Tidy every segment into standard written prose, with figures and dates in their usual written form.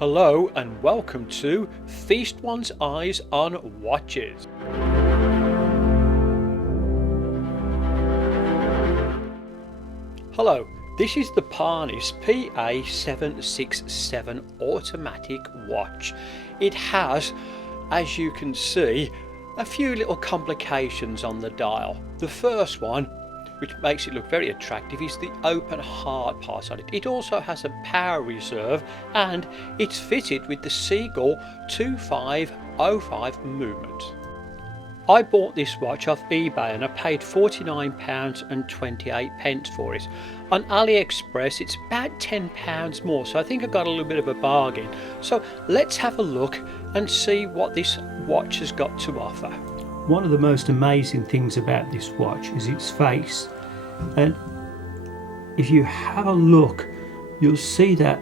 Hello and welcome to Feast One's Eyes on Watches. Hello, this is the Parnis PA767 automatic watch. It has, as you can see, a few little complications on the dial. The first one, which makes it look very attractive, is the open heart part on it. It also has a power reserve and it's fitted with the Seagull 2505 movement. I bought this watch off eBay and I paid £49.28 for it. On AliExpress it's about £10 more, so I think I got a little bit of a bargain. So let's have a look and see what this watch has got to offer. One of the most amazing things about this watch is its face, and if you have a look you'll see that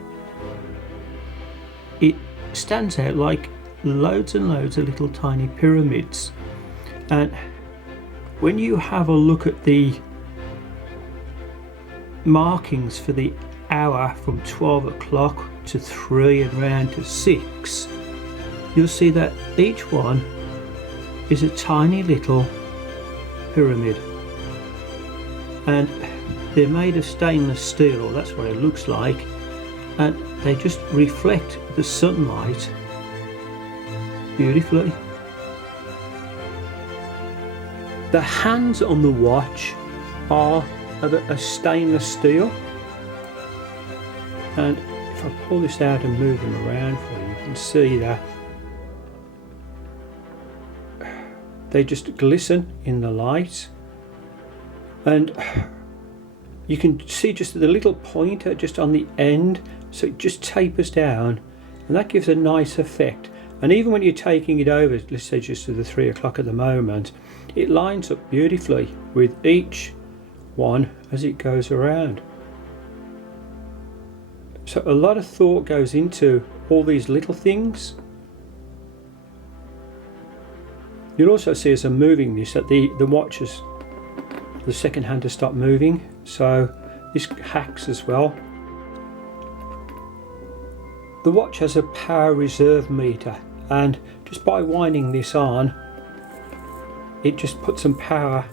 it stands out like loads and loads of little tiny pyramids. And when you have a look at the markings for the hour from 12 o'clock to 3 and round to 6, you'll see that each one is a tiny little pyramid, and they're made of stainless steel, or that's what it looks like, and they just reflect the sunlight beautifully. The hands on the watch are of a stainless steel, and if I pull this out and move them around for you, you can see that they just glisten in the light, and you can see just the little pointer just on the end, so it just tapers down, and that gives a nice effect. And even when you're taking it over, let's say just to the 3 o'clock at the moment, it lines up beautifully with each one as it goes around. So a lot of thought goes into all these little things. You'll also see as I'm moving this that the watches, the second hand has stopped moving, so this hacks as well. The watch has a power reserve meter, and just by winding this on, it just puts some power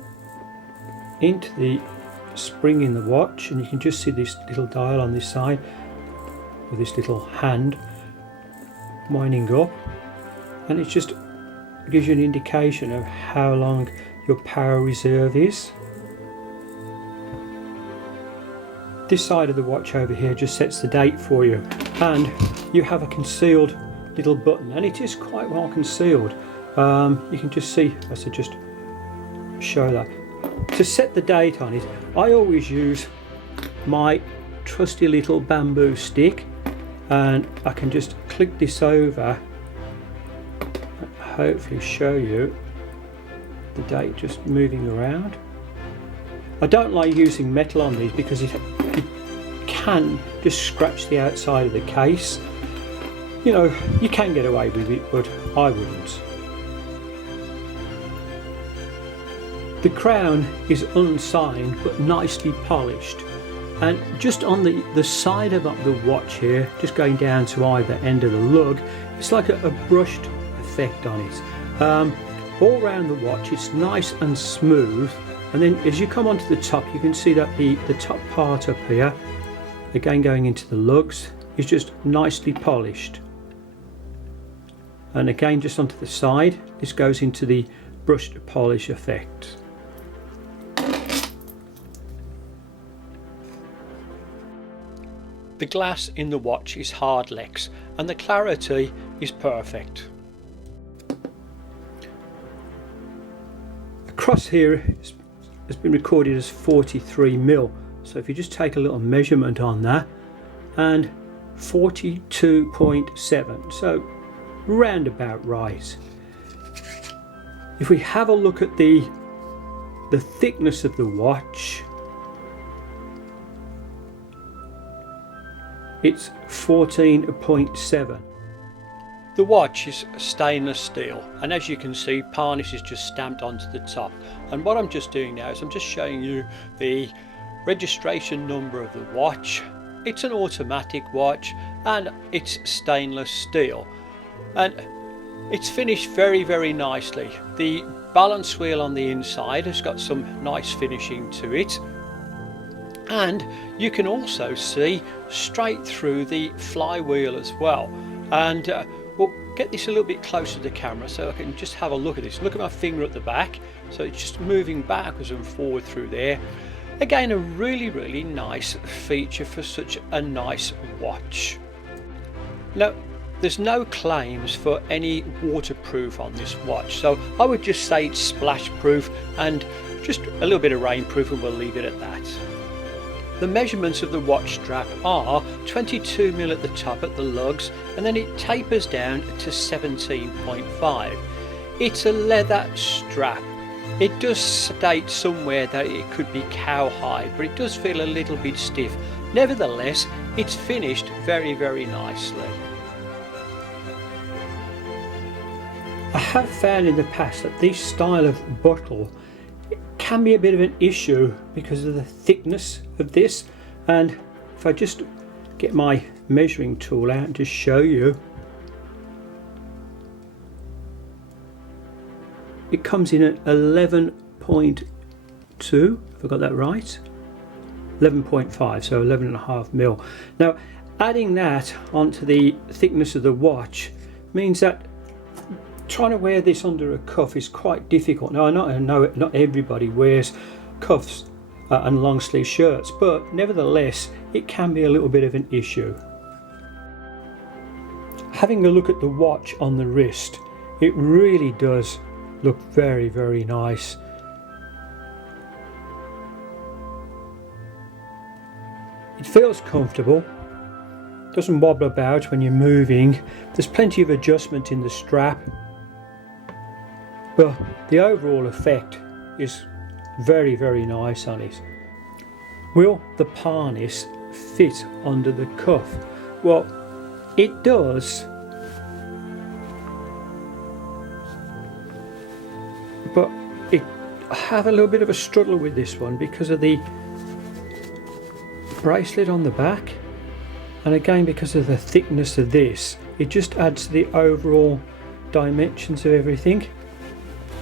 into the spring in the watch, and you can just see this little dial on this side with this little hand winding up, and it just gives you an indication of how long your power reserve is. This side of the watch over here just sets the date for you, and you have a concealed little button, and it is quite well concealed. You can just see, as I just show that. To set the date on it, I always use my trusty little bamboo stick, and I can just click this over, hopefully show you the date just moving around. I don't like using metal on these because it can just scratch the outside of the case. You know, you can get away with it, but I wouldn't. The crown is unsigned but nicely polished, and just on the side of the watch here, just going down to either end of the lug, it's like a brushed effect on it. All around the watch it's nice and smooth, and then as you come onto the top you can see that the top part up here, again going into the lugs, is just nicely polished. And again just onto the side, this goes into the brushed polish effect. The glass in the watch is hardlex and the clarity is perfect. Across here has been recorded as 43mm, so if you just take a little measurement on that, and 42.7, so round about right. If we have a look at the thickness of the watch, it's 14.7. The watch is stainless steel, and as you can see, Parnis is just stamped onto the top. And what I'm just doing now is I'm just showing you the registration number of the watch it's an automatic watch and it's stainless steel, and it's finished very nicely. The balance wheel on the inside has got some nice finishing to it, and you can also see straight through the flywheel as well. And we'll get this a little bit closer to the camera so I can just have a look at this. Look at my finger at the back, so it's just moving backwards and forward through there. Again, a really nice feature for such a nice watch. Now, there's no claims for any waterproof on this watch, so I would just say it's splash proof and just a little bit of rainproof, and we'll leave it at that. The measurements of the watch strap are 22mm at the top at the lugs, and then it tapers down to 17.5. It's a leather strap. It does state somewhere that it could be cowhide, but it does feel a little bit stiff. Nevertheless, it's finished very nicely. I have found in the past that this style of buckle can be a bit of an issue because of the thickness of this, and if I just get my measuring tool out and just show you, it comes in at 11.2, if I got that right, 11.5, so 11.5mm. Now, adding that onto the thickness of the watch means that trying to wear this under a cuff is quite difficult. Now, I know not everybody wears cuffs and long sleeve shirts, but nevertheless it can be a little bit of an issue. Having a look at the watch on the wrist, it really does look very nice. It feels comfortable, doesn't wobble about when you're moving. There's plenty of adjustment in the strap, but the overall effect is very nice on it. Will the Parnis fit under the cuff? Well, it does, but I have a little bit of a struggle with this one because of the bracelet on the back, and again because of the thickness of this, it just adds to the overall dimensions of everything.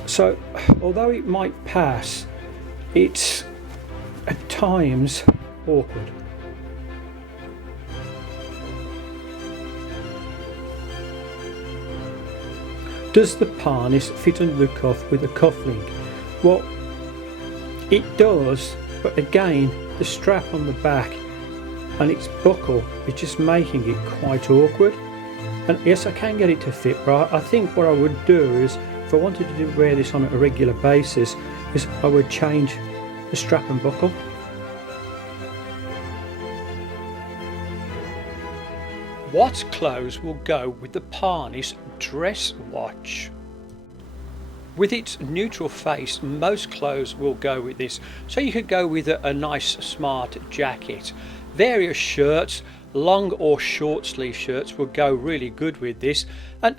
So although it might pass, it's at times awkward. Does the Parnis fit under the cuff with a cufflink? Well, it does, but again the strap on the back and its buckle is just making it quite awkward. And yes, I can get it to fit, but I think what I would do is, if I wanted to wear this on a regular basis, is I would change the strap and buckle. What clothes will go with the Parnis dress watch? With its neutral face, most clothes will go with this. So you could go with a nice smart jacket. Various shirts, long or short sleeve shirts, will go really good with this. And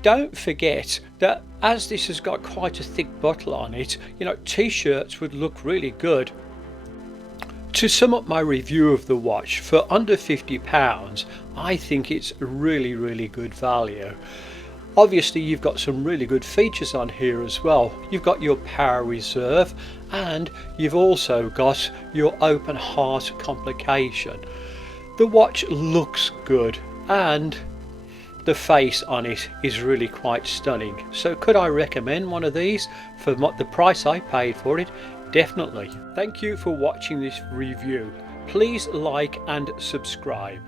don't forget that as this has got quite a thick buckle on it, you know, t-shirts would look really good. To sum up my review of the watch, for under £50, I think it's really good value. Obviously you've got some really good features on here as well. You've got your power reserve, and you've also got your open heart complication. The watch looks good, and the face on it is really quite stunning. So could I recommend one of these for the price I paid for it? Definitely. Thank you for watching this review. Please like and subscribe.